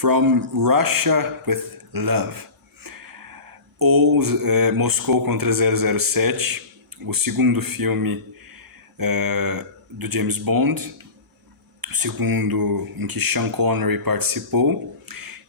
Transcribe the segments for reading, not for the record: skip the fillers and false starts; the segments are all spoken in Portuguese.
From Russia with Love, ou Moscou contra 007, o segundo filme do James Bond, o segundo em que Sean Connery participou,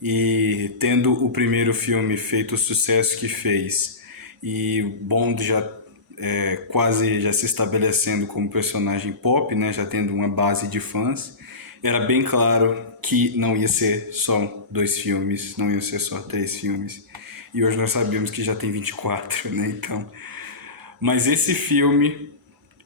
e tendo o primeiro filme feito o sucesso que fez, e Bond já quase já se estabelecendo como personagem pop, né, já tendo uma base de fãs, era bem claro que não ia ser só 2 filmes, não ia ser só 3 filmes. E hoje nós sabemos que já tem 24, né? Então, mas esse filme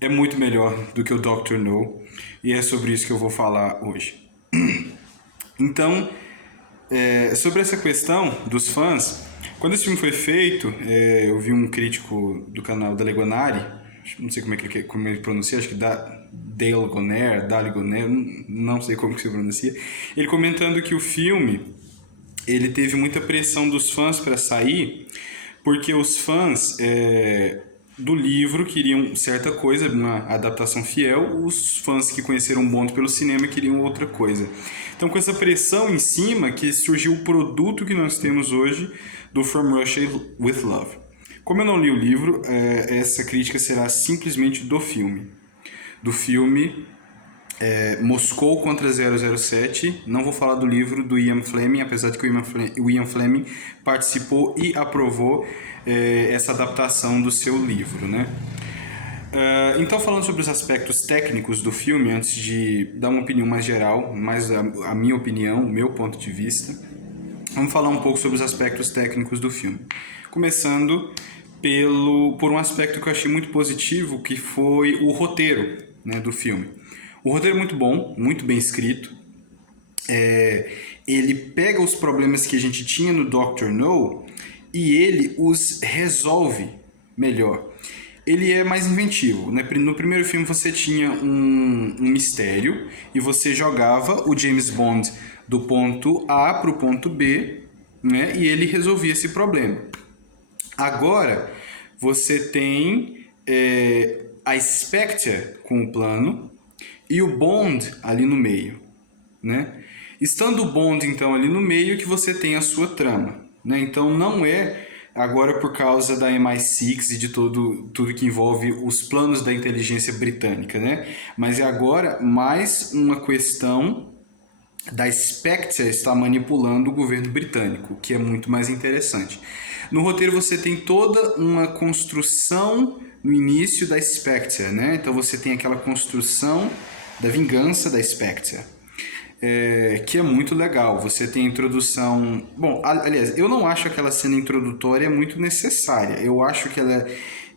é muito melhor do que o Dr. No, e é sobre isso que eu vou falar hoje. Então, sobre essa questão dos fãs, quando esse filme foi feito, eu vi um crítico do canal da Legonari, não sei como ele pronuncia, acho que Dale Gonair, não sei como que se pronuncia, ele comentando que o filme ele teve muita pressão dos fãs para sair, porque os fãs do livro queriam certa coisa, uma adaptação fiel, os fãs que conheceram Bond pelo cinema queriam outra coisa. Então, com essa pressão em cima, que surgiu o produto que nós temos hoje do From Russia with Love. Como eu não li o livro, essa crítica será simplesmente do filme. Do filme Moscou contra 007. Não vou falar do livro do Ian Fleming, apesar de que o Ian Fleming participou e aprovou essa adaptação do seu livro, né? Então, falando sobre os aspectos técnicos do filme, antes de dar uma opinião mais geral, mais a minha opinião, o meu ponto de vista, vamos falar um pouco sobre os aspectos técnicos do filme. Começando por um aspecto que eu achei muito positivo, que foi o roteiro, né, do filme. O roteiro é muito bom, muito bem escrito. Ele pega os problemas que a gente tinha no Dr. No e ele os resolve melhor. Ele é mais inventivo, né? No primeiro filme você tinha um mistério e você jogava o James Bond do ponto A para o ponto B, né? E ele resolvia esse problema. Agora você tem a Spectre com o plano e o Bond ali no meio, né? Estando o Bond então ali no meio que você tem a sua trama, né? Então não é agora por causa da MI6 e de tudo que envolve os planos da inteligência britânica, né? Mas é agora mais uma questão da Spectre estar manipulando o governo britânico, que é muito mais interessante. No roteiro você tem toda uma construção no início da Spectre, né? Então você tem aquela construção da vingança da Spectre, que é muito legal. Você tem a introdução... Bom, aliás, eu não acho aquela cena introdutória muito necessária. Eu acho que ela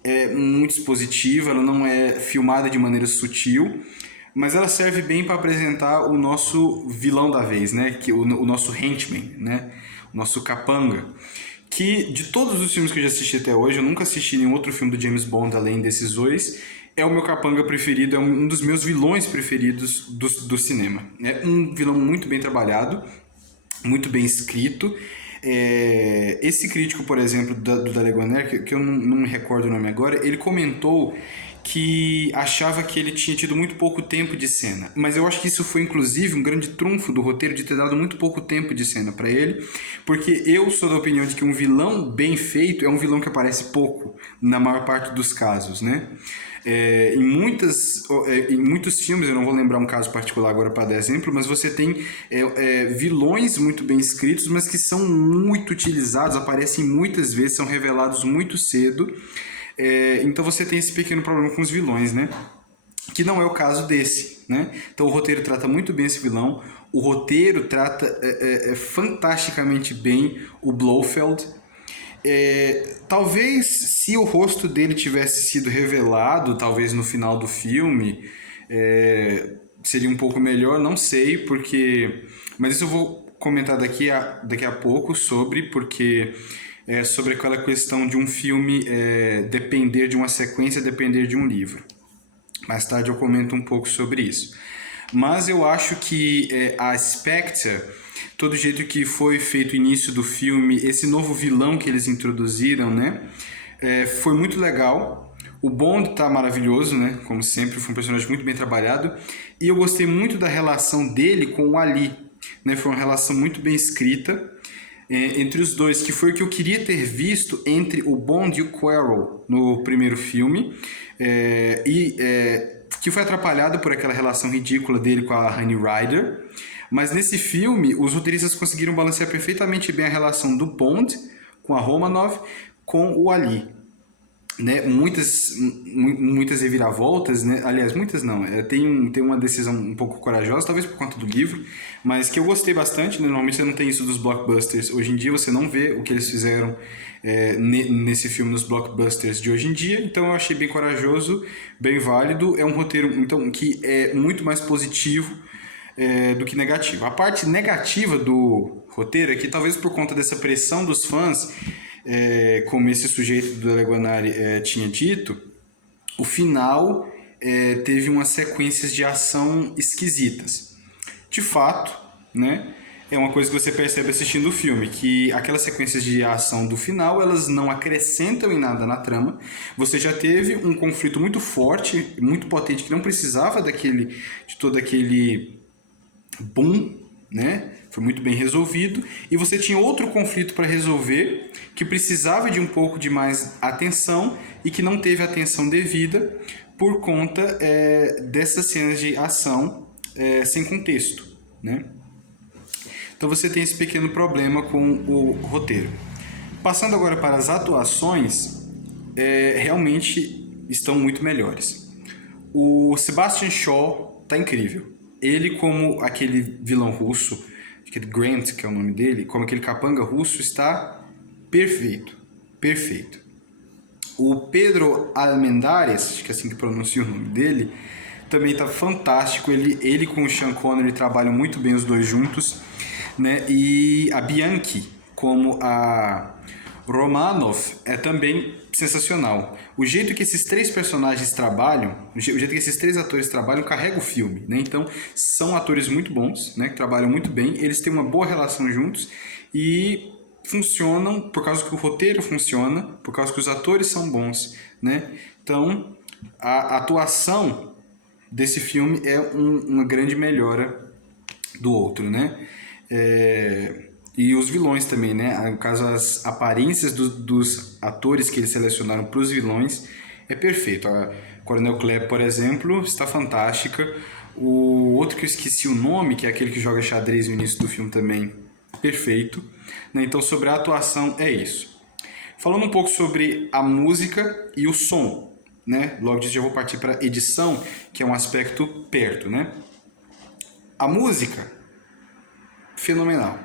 é muito expositiva, ela não é filmada de maneira sutil, mas ela serve bem para apresentar o nosso vilão da vez, né? O nosso henchman, né? O nosso capanga. Que de todos os filmes que eu já assisti até hoje, eu nunca assisti nenhum outro filme do James Bond além desses dois. É o meu capanga preferido, é um dos meus vilões preferidos do cinema. É um vilão muito bem trabalhado, muito bem escrito. Esse crítico, por exemplo, do Dalegoner, que eu não me recordo o nome agora, ele comentou que achava que ele tinha tido muito pouco tempo de cena. Mas eu acho que isso foi, inclusive, um grande trunfo do roteiro de ter dado muito pouco tempo de cena para ele, porque eu sou da opinião de que um vilão bem feito é um vilão que aparece pouco, na maior parte dos casos, né? Em muitos filmes, eu não vou lembrar um caso particular agora para dar exemplo, mas você tem vilões muito bem escritos, mas que são muito utilizados, aparecem muitas vezes, são revelados muito cedo. Então você tem esse pequeno problema com os vilões, né? Que não é o caso desse, né? Então o roteiro trata muito bem esse vilão, o roteiro trata fantasticamente bem o Blofeld. Talvez se o rosto dele tivesse sido revelado, talvez no final do filme, seria um pouco melhor, não sei, porque... Mas isso eu vou comentar daqui a pouco sobre aquela questão de um filme depender de uma sequência, depender de um livro. Mais tarde eu comento um pouco sobre isso. Mas eu acho que a Spectre, todo jeito que foi feito o início do filme, esse novo vilão que eles introduziram, né, foi muito legal. O Bond tá maravilhoso, né, como sempre, foi um personagem muito bem trabalhado. E eu gostei muito da relação dele com o Ali. né? Foi uma relação muito bem escrita entre os dois, que foi o que eu queria ter visto entre o Bond e o Quarrel no primeiro filme, que foi atrapalhado por aquela relação ridícula dele com a Honey Rider. Mas nesse filme, os roteiristas conseguiram balancear perfeitamente bem a relação do Bond com a Romanov, com o Ali. Né? Muitas reviravoltas, né? Aliás, muitas não. Tem uma decisão um pouco corajosa, talvez por conta do livro, mas que eu gostei bastante. Né? Normalmente você não tem isso dos blockbusters. Hoje em dia você não vê o que eles fizeram nesse filme nos blockbusters de hoje em dia. Então eu achei bem corajoso, bem válido. É um roteiro então, que é muito mais positivo do que negativo. A parte negativa do roteiro é que, talvez por conta dessa pressão dos fãs, como esse sujeito do Leguanari tinha dito, o final teve umas sequências de ação esquisitas. De fato, né, é uma coisa que você percebe assistindo o filme, que aquelas sequências de ação do final, elas não acrescentam em nada na trama. Você já teve um conflito muito forte, muito potente, que não precisava de todo aquele boom, né? Foi muito bem resolvido, e você tinha outro conflito para resolver que precisava de um pouco de mais atenção e que não teve atenção devida por conta dessas cenas de ação sem contexto, né? Então você tem esse pequeno problema com o roteiro. Passando agora para as atuações, realmente estão muito melhores. O Sebastian Shaw está incrível. Ele, como aquele vilão russo, aquele Grant, que é o nome dele, como aquele capanga russo, está perfeito. Perfeito. O Pedro Almendares, acho que é assim que pronuncia o nome dele, também está fantástico. Ele com o Sean Connery trabalham muito bem os dois juntos, né? E a Bianchi, como a Romanov, é também sensacional. O jeito que esses três personagens trabalham, o jeito que esses três atores trabalham, carrega o filme, né? Então, são atores muito bons, né? Que trabalham muito bem, eles têm uma boa relação juntos e funcionam por causa que o roteiro funciona, por causa que os atores são bons, né? Então, a atuação desse filme é uma grande melhora do outro, né? E os vilões também, né? No caso, as aparências dos atores que eles selecionaram para os vilões é perfeito. A Coronel Klebb, por exemplo, está fantástica. O outro que eu esqueci o nome, que é aquele que joga xadrez no início do filme também, perfeito. Né? Então, sobre a atuação, é isso. Falando um pouco sobre a música e o som, né? Logo disso já vou partir para a edição, que é um aspecto perto, né? A música, fenomenal.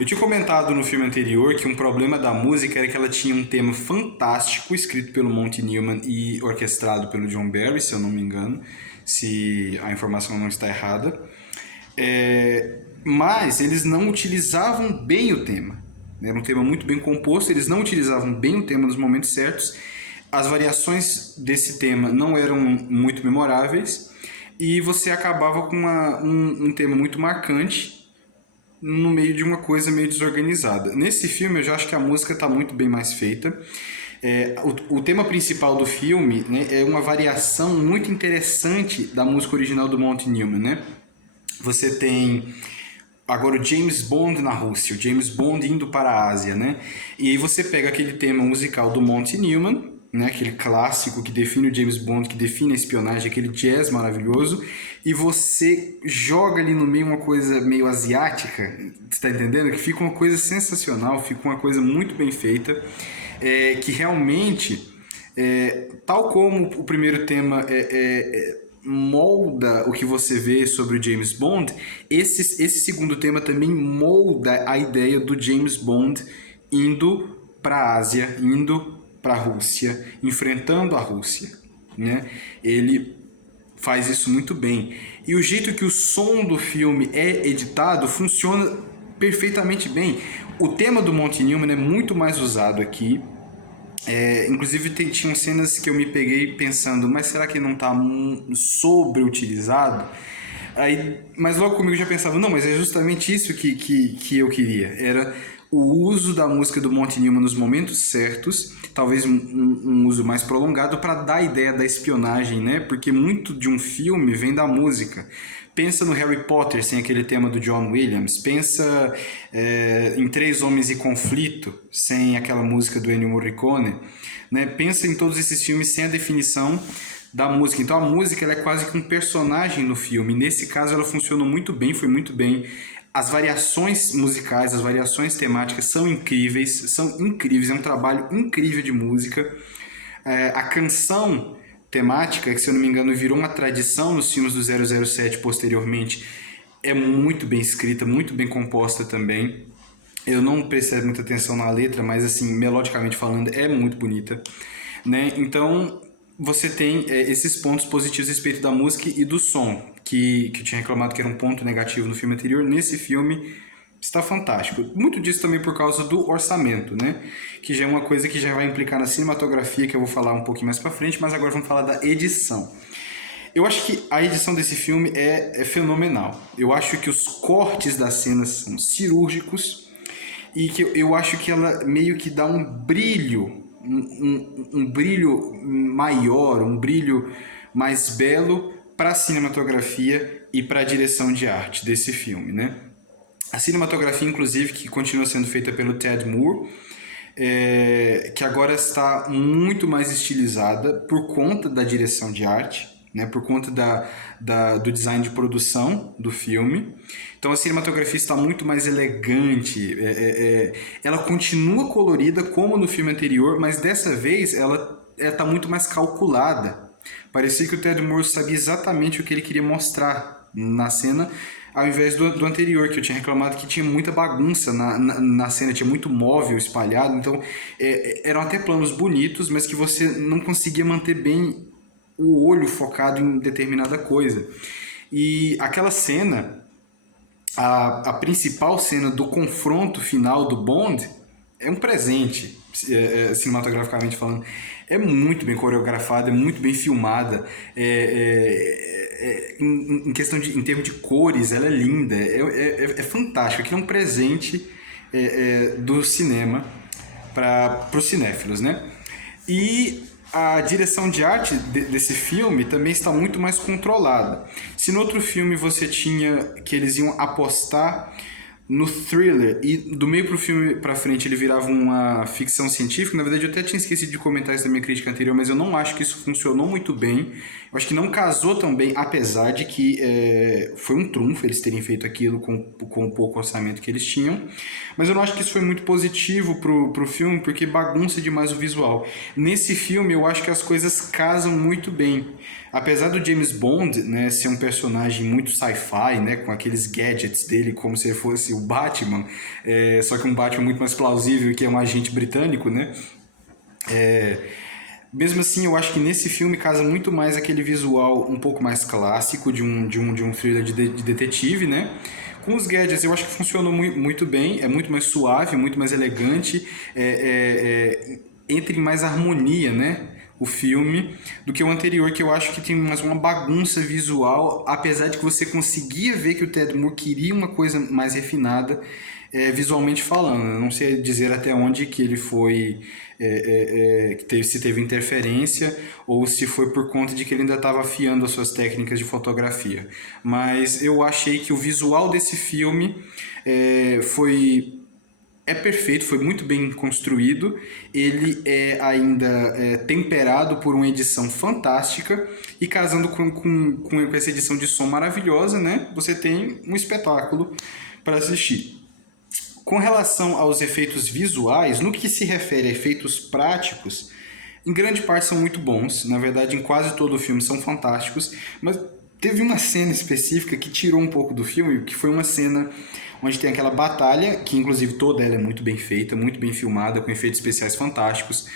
Eu tinha comentado no filme anterior que um problema da música era que ela tinha um tema fantástico, escrito pelo Monty Newman e orquestrado pelo John Barry, se eu não me engano, se a informação não está errada. Mas eles não utilizavam bem o tema. Era um tema muito bem composto, eles não utilizavam bem o tema nos momentos certos. As variações desse tema não eram muito memoráveis e você acabava com um tema muito marcante no meio de uma coisa meio desorganizada. Nesse filme eu já acho que a música está muito bem mais feita. O tema principal do filme, né, é uma variação muito interessante da música original do Monty Newman, né? Você tem agora o James Bond na Rússia, o James Bond indo para a Ásia, né? E aí você pega aquele tema musical do Monty Newman, né, aquele clássico que define o James Bond, que define a espionagem, aquele jazz maravilhoso, e você joga ali no meio uma coisa meio asiática, você tá entendendo? Que fica uma coisa sensacional, fica uma coisa muito bem feita, que realmente, tal como o primeiro tema molda o que você vê sobre o James Bond, esse segundo tema também molda a ideia do James Bond indo para a Ásia, indo para a Rússia, enfrentando a Rússia, né? Ele faz isso muito bem. E o jeito que o som do filme é editado funciona perfeitamente bem. O tema do Monty Newman é muito mais usado aqui. Inclusive tinham cenas que eu me peguei pensando, mas será que não está sobreutilizado? Mas logo comigo já pensava, não, mas é justamente isso que eu queria. Era o uso da música do Monty Newman nos momentos certos, talvez um uso mais prolongado para dar a ideia da espionagem, né? Porque muito de um filme vem da música. Pensa no Harry Potter sem aquele tema do John Williams. Pensa em Três Homens e Conflito sem aquela música do Ennio Morricone. Né? Pensa em todos esses filmes sem a definição da música. Então a música ela é quase que um personagem no filme. Nesse caso ela funcionou muito bem, foi muito bem. As variações musicais, as variações temáticas são incríveis, é um trabalho incrível de música. A canção temática, que se eu não me engano virou uma tradição nos filmes do 007 posteriormente, é muito bem escrita, muito bem composta também. Eu não prestei muita atenção na letra, mas assim, melodicamente falando, é muito bonita, né? Então, você tem esses pontos positivos a respeito da música e do som, que eu tinha reclamado que era um ponto negativo no filme anterior. Nesse filme está fantástico. Muito disso também por causa do orçamento, né? Que já é uma coisa que já vai implicar na cinematografia, que eu vou falar um pouquinho mais pra frente, mas agora vamos falar da edição. Eu acho que a edição desse filme é fenomenal. Eu acho que os cortes das cenas são cirúrgicos e que eu acho que ela meio que dá um brilho, um brilho maior, um brilho mais belo para a cinematografia e para a direção de arte desse filme, né? A cinematografia, inclusive, que continua sendo feita pelo Ted Moore, que agora está muito mais estilizada por conta da direção de arte, né, por conta do design de produção do filme. Então a cinematografia está muito mais elegante, ela continua colorida como no filme anterior, mas dessa vez ela está muito mais calculada. Parecia que o Ted Moore sabia exatamente o que ele queria mostrar na cena, ao invés do anterior, que eu tinha reclamado que tinha muita bagunça na cena, tinha muito móvel espalhado, então eram até planos bonitos, mas que você não conseguia manter bem o olho focado em determinada coisa. E aquela cena, a principal cena do confronto final do Bond, é um presente, cinematograficamente falando. É muito bem coreografada, é muito bem filmada, em questão em termos de cores, ela é linda, é fantástica. Aqui é um presente do cinema para os cinéfilos, né? E a direção de arte desse filme também está muito mais controlada. Se no outro filme você tinha que eles iam apostar no thriller e do meio pro filme pra frente ele virava uma ficção científica, na verdade eu até tinha esquecido de comentar isso na minha crítica anterior, mas eu não acho que isso funcionou muito bem. Eu acho que não casou tão bem, apesar de que foi um trunfo eles terem feito aquilo com o pouco orçamento que eles tinham, mas eu não acho que isso foi muito positivo pro filme, porque bagunça demais o visual. Nesse filme eu acho que as coisas casam muito bem. Apesar do James Bond, né, ser um personagem muito sci-fi, né, com aqueles gadgets dele como se ele fosse o Batman, só que um Batman muito mais plausível, que é um agente britânico, né? Mesmo assim, eu acho que nesse filme casa muito mais aquele visual um pouco mais clássico de um thriller de detetive, né? Com os gadgets, eu acho que funcionou muito bem, é muito mais suave, muito mais elegante, entra em mais harmonia, né? O filme, do que o anterior, que eu acho que tem mais uma bagunça visual, apesar de que você conseguia ver que o Ted Moore queria uma coisa mais refinada, visualmente falando. Eu não sei dizer até onde que ele foi, se teve interferência ou se foi por conta de que ele ainda estava afiando as suas técnicas de fotografia. Mas eu achei que o visual desse filme é perfeito, foi muito bem construído, ele é ainda temperado por uma edição fantástica e casando com essa edição de som maravilhosa, né? Você tem um espetáculo para assistir. Com relação aos efeitos visuais, no que se refere a efeitos práticos, em grande parte são muito bons, na verdade em quase todo o filme são fantásticos, mas teve uma cena específica que tirou um pouco do filme, que foi uma cena onde tem aquela batalha, que inclusive toda ela é muito bem feita, muito bem filmada, com efeitos especiais fantásticos,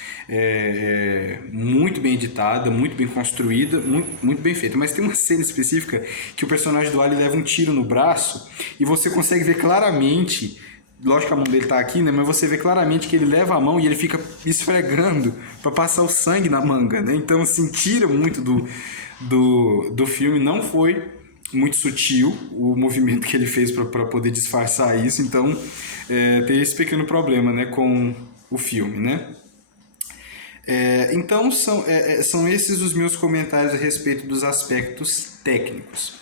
muito bem editada, muito bem construída, muito bem feita. Mas tem uma cena específica que o personagem do Ali leva um tiro no braço e você consegue ver claramente, lógico que a mão dele tá aqui, né? Mas você vê claramente que ele leva a mão e ele fica esfregando para passar o sangue na manga, né? Então, assim, tira muito do filme. Não foi muito sutil o movimento que ele fez para poder disfarçar isso, então tem esse pequeno problema, né, com o filme, né? Então são esses os meus comentários a respeito dos aspectos técnicos.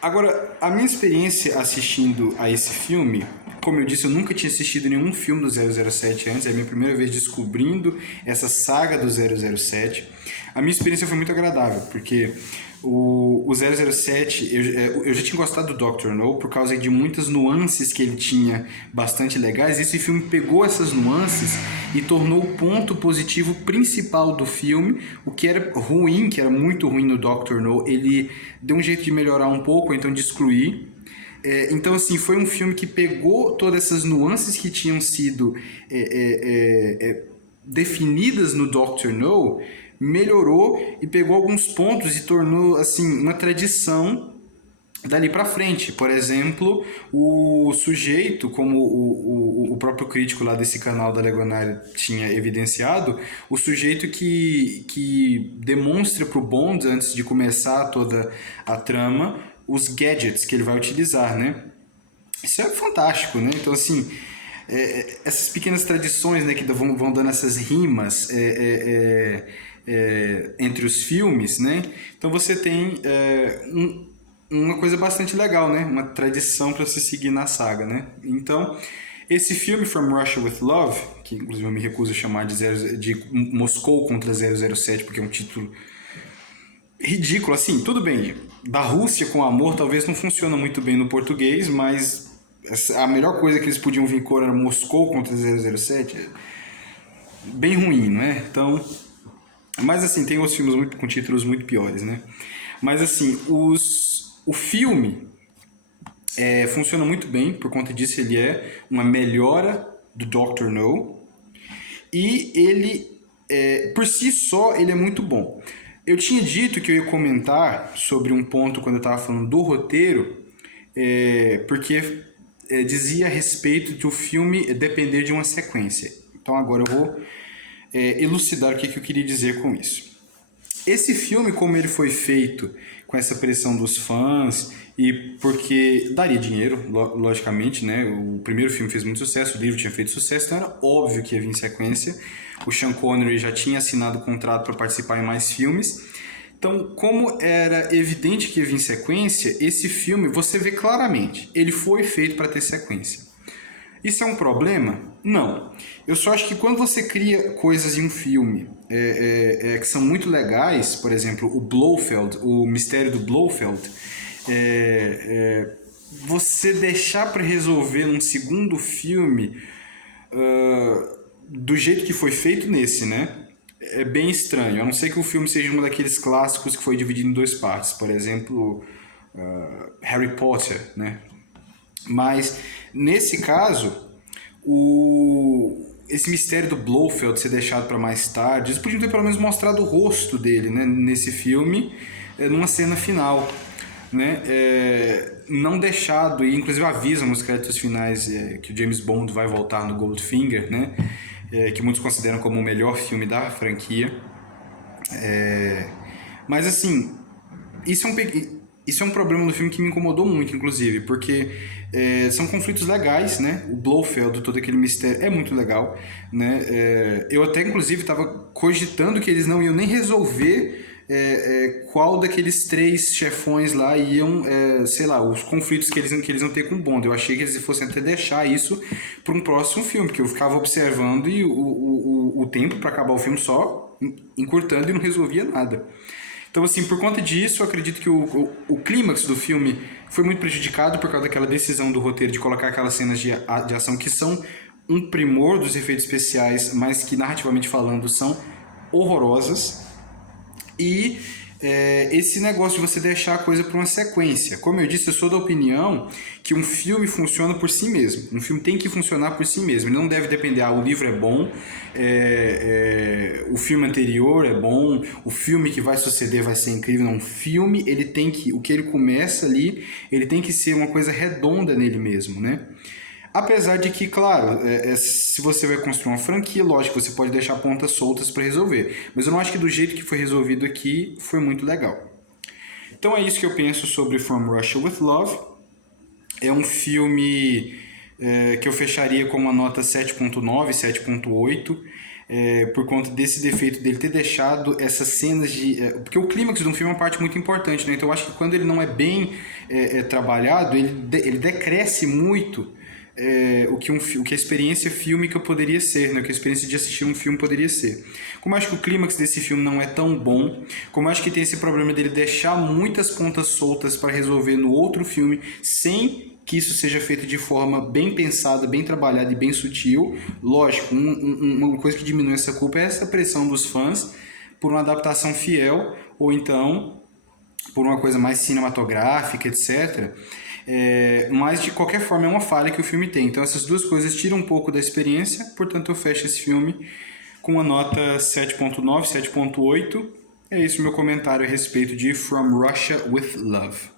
Agora, a minha experiência assistindo a esse filme, como eu disse, eu nunca tinha assistido nenhum filme do 007 antes, é a minha primeira vez descobrindo essa saga do 007. A minha experiência foi muito agradável, porque o 007, eu já tinha gostado do Dr. No por causa de muitas nuances que ele tinha bastante legais. Esse filme pegou essas nuances e tornou o ponto positivo principal do filme. O que era ruim, que era muito ruim no Dr. No, ele deu um jeito de melhorar um pouco, ou então de excluir. Então, assim, foi um filme que pegou todas essas nuances que tinham sido definidas no Dr. No, melhorou e pegou alguns pontos e tornou, assim, uma tradição dali para frente. Por exemplo, o sujeito, como o próprio crítico lá desse canal da Legonari tinha evidenciado, o sujeito que demonstra para o Bond, antes de começar toda a trama, os gadgets que ele vai utilizar, né? Isso é fantástico, né? Então, assim, essas pequenas tradições, né, que vão dando essas rimas entre os filmes, né? Então você tem uma coisa bastante legal, né? Uma tradição para se seguir na saga, né? Então, esse filme From Russia with Love, que inclusive eu me recuso a chamar de Moscou contra 007, porque é um título ridículo, assim, tudo bem. Da Rússia com amor talvez não funciona muito bem no português, mas a melhor coisa que eles podiam vincular era Moscou contra 007. Bem ruim, não é? Então, mas assim, tem outros filmes com títulos muito piores, né? Mas assim, o filme funciona muito bem, por conta disso ele é uma melhora do Dr. No, e ele, por si só, ele é muito bom. Eu tinha dito que eu ia comentar sobre um ponto quando eu estava falando do roteiro, porque dizia a respeito de o filme depender de uma sequência. Então agora eu vou elucidar o que eu queria dizer com isso. Esse filme, como ele foi feito com essa pressão dos fãs e porque daria dinheiro, logicamente, né? O primeiro filme fez muito sucesso, o livro tinha feito sucesso, então era óbvio que ia vir em sequência. O Sean Connery já tinha assinado o contrato para participar em mais filmes. Então, como era evidente que ia vir em sequência, esse filme, você vê claramente, ele foi feito para ter sequência. Isso é um problema? Não. Eu só acho que quando você cria coisas em um filme que são muito legais, por exemplo, o Blofeld, o Mistério do Blofeld, você deixar para resolver num segundo filme do jeito que foi feito nesse, né? É bem estranho. A não ser que o filme seja um daqueles clássicos que foi dividido em duas partes. Por exemplo, Harry Potter, né? Mas, nesse caso, esse mistério do Blofeld ser deixado para mais tarde, eles podiam ter pelo menos mostrado o rosto dele, né, nesse filme, numa cena final. Né? Não deixado, e inclusive avisam nos créditos finais que o James Bond vai voltar no Goldfinger, né? Que muitos consideram como o melhor filme da franquia. Mas assim, isso é um problema do filme que me incomodou muito, inclusive, porque são conflitos legais, né? O Blofeld, todo aquele mistério, é muito legal, né? Eu até, inclusive, estava cogitando que eles não iam nem resolver qual daqueles três chefões lá iam, sei lá, os conflitos que eles iam ter com o Bond. Eu achei que eles fossem até deixar isso para um próximo filme, porque eu ficava observando e o tempo para acabar o filme só encurtando e não resolvia nada. Então, assim, por conta disso, eu acredito que o clímax do filme foi muito prejudicado por causa daquela decisão do roteiro de colocar aquelas cenas de ação que são um primor dos efeitos especiais, mas que, narrativamente falando, são horrorosas. E esse negócio de você deixar a coisa para uma sequência. Como eu disse, eu sou da opinião que um filme funciona por si mesmo. Um filme tem que funcionar por si mesmo. Ele não deve depender, o livro é bom, o filme anterior é bom, o filme que vai suceder vai ser incrível. Não, um filme, ele tem que, o que ele começa ali, ele tem que ser uma coisa redonda nele mesmo, né? Apesar de que, claro, se você vai construir uma franquia, lógico, você pode deixar pontas soltas para resolver. Mas eu não acho que do jeito que foi resolvido aqui foi muito legal. Então é isso que eu penso sobre From Russia with Love. É um filme que eu fecharia com uma nota 7.9, 7.8, por conta desse defeito dele ter deixado essas cenas de... porque o clímax de um filme é uma parte muito importante, né? Então eu acho que quando ele não é bem trabalhado, ele decresce muito o que a experiência fílmica poderia ser, né? O que a experiência de assistir um filme poderia ser. Como eu acho que o clímax desse filme não é tão bom, como eu acho que tem esse problema dele deixar muitas pontas soltas para resolver no outro filme, sem que isso seja feito de forma bem pensada, bem trabalhada e bem sutil. Lógico, uma coisa que diminui essa culpa é essa pressão dos fãs por uma adaptação fiel, ou então por uma coisa mais cinematográfica, etc. Mas de qualquer forma é uma falha que o filme tem. Então essas duas coisas tiram um pouco da experiência, portanto eu fecho esse filme com uma nota 7.9, 7.8. É esse o meu comentário a respeito de From Russia with Love.